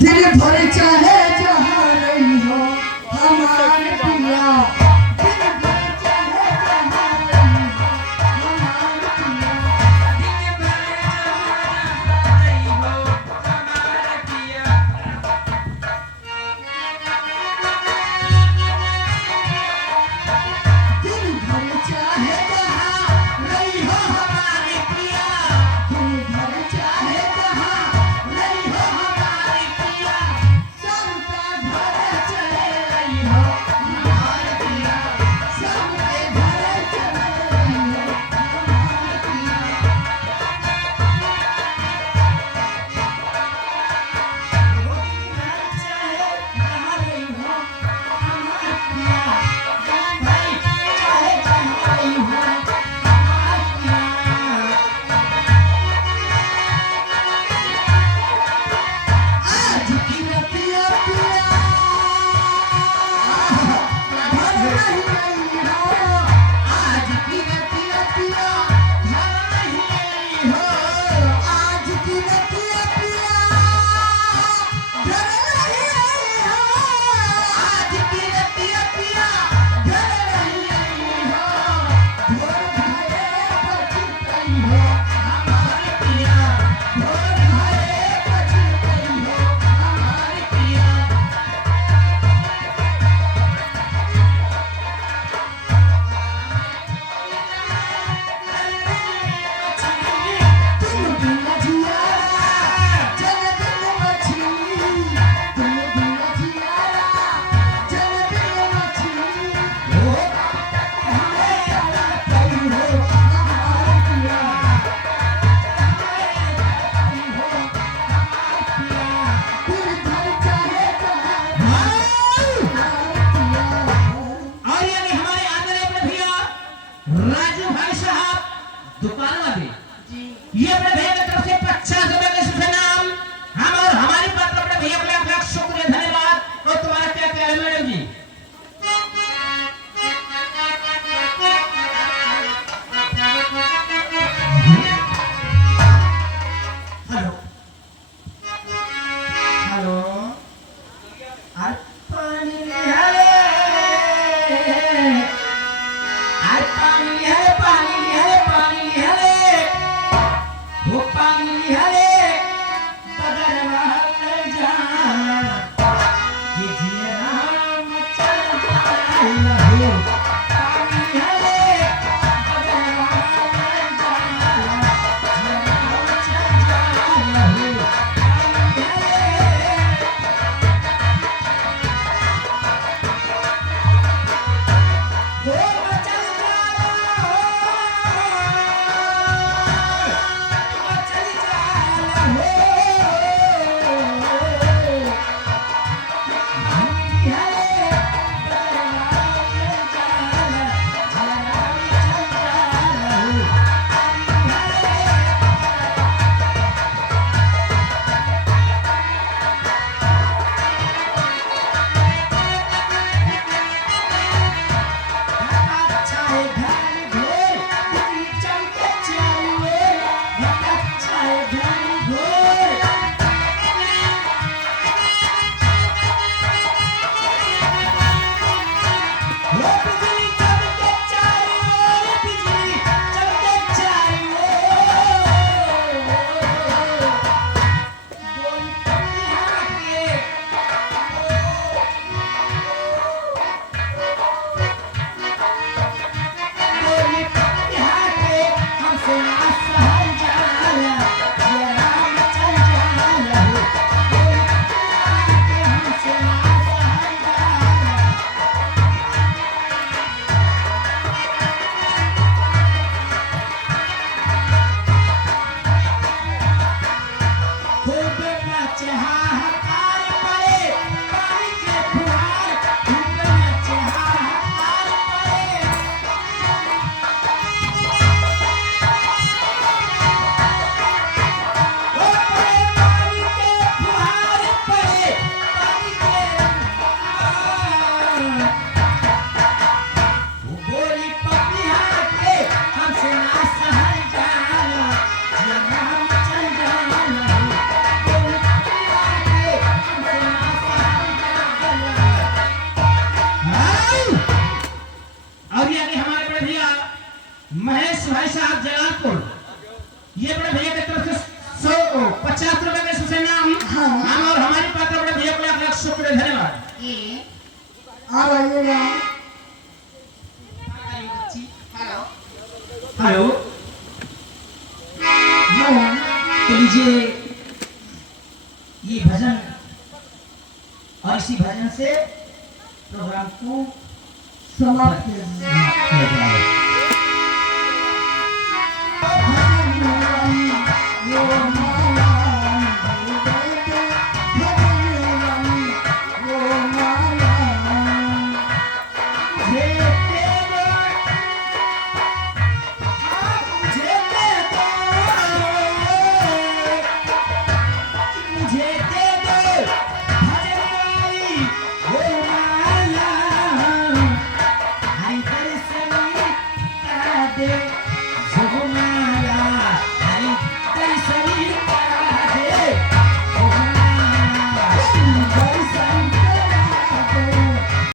दिल भर चाहे जहाँ रही हो हमारे पिया, दिल भर चाहे जहाँ रही हो हमारे पिया, दिल भर जहाँ रही हो हमारे पिया। दिल भर चाहे जहाँ रही हो हमारे पिया, दिल भर चाहे जहाँ रही हो हमारे पिया, सबका घर चले रही हो हमारे पिया, सबके घर चले रही हो हमारे पिया। आज की रतिया पिया घर नहीं आई हो, आज की रतिया पिया घर नहीं आई हो, आज की रतिया पिया घर नहीं आई हो, आज की रतिया पिया घर नहीं आई हो, भोर भरे बची गई हो हमारे पिया, भोर भरे बची गई हो हमारे पिया। तुम बिना जियारा जल बिन मछली, तुम बिना जियारा जल बिन मछली, हो हमें तड़पई हो हमारे पिया, हमें तड़पई हो हमारे पिया, दिल भर चाहे जहाँ हमारे पिया। और ये भी हमारे आदरणीय अपने भैया राजू भाई साहब दुकान वाले ये अपने भैया की तरफ से 50 रुपए के शुभ नाम हम और हमारी बात अपने भैया को लाख शुक्रिया धन्यवाद। और तुम्हारा क्या क्या है मैडम जी? हेलो हेलो पानी है, पानी है, पानी है, पानी है, वो पानी है पगरवा ले जा, ये जिया मचल जाए, पानी है पगरवा ले जा, जिया मचल जाए, पानी है वो मचल जाए, मचल जाए, पानी है पगरवा ले जा, जिया मचल जाए, पानी है। अच्छा है ध्यान घोर दिल्ली चमके चाहिए, अच्छा है ध्यान घोर वो बिजली चमके चाहिए, बिजली चमके चाहिए, बोली पतिया के बोली पतिया के हमसे ना सहल जाला, जिया मचल जाला, बोली पतिया के हमसे ना सहल जाला। खूब नाचे हाहाकार पड़े पानी के फुहार, खूब नाचे हाहाकार पड़े, ओ पड़े पानी के फुहार पड़े, पानी के फुहार, वो बोली पतिया के हमसे ना सहल जाला, जिया मचल जाला, बोली पतिया के हाँ हम और हमारी पात्र बड़े भैया को लाख लाख शुक्र धन्यवाद। और आइएगा हेलो हाँ तो लीजिए ये भजन और इसी भजन से प्रोग्राम को समाप्त कर हो जाए।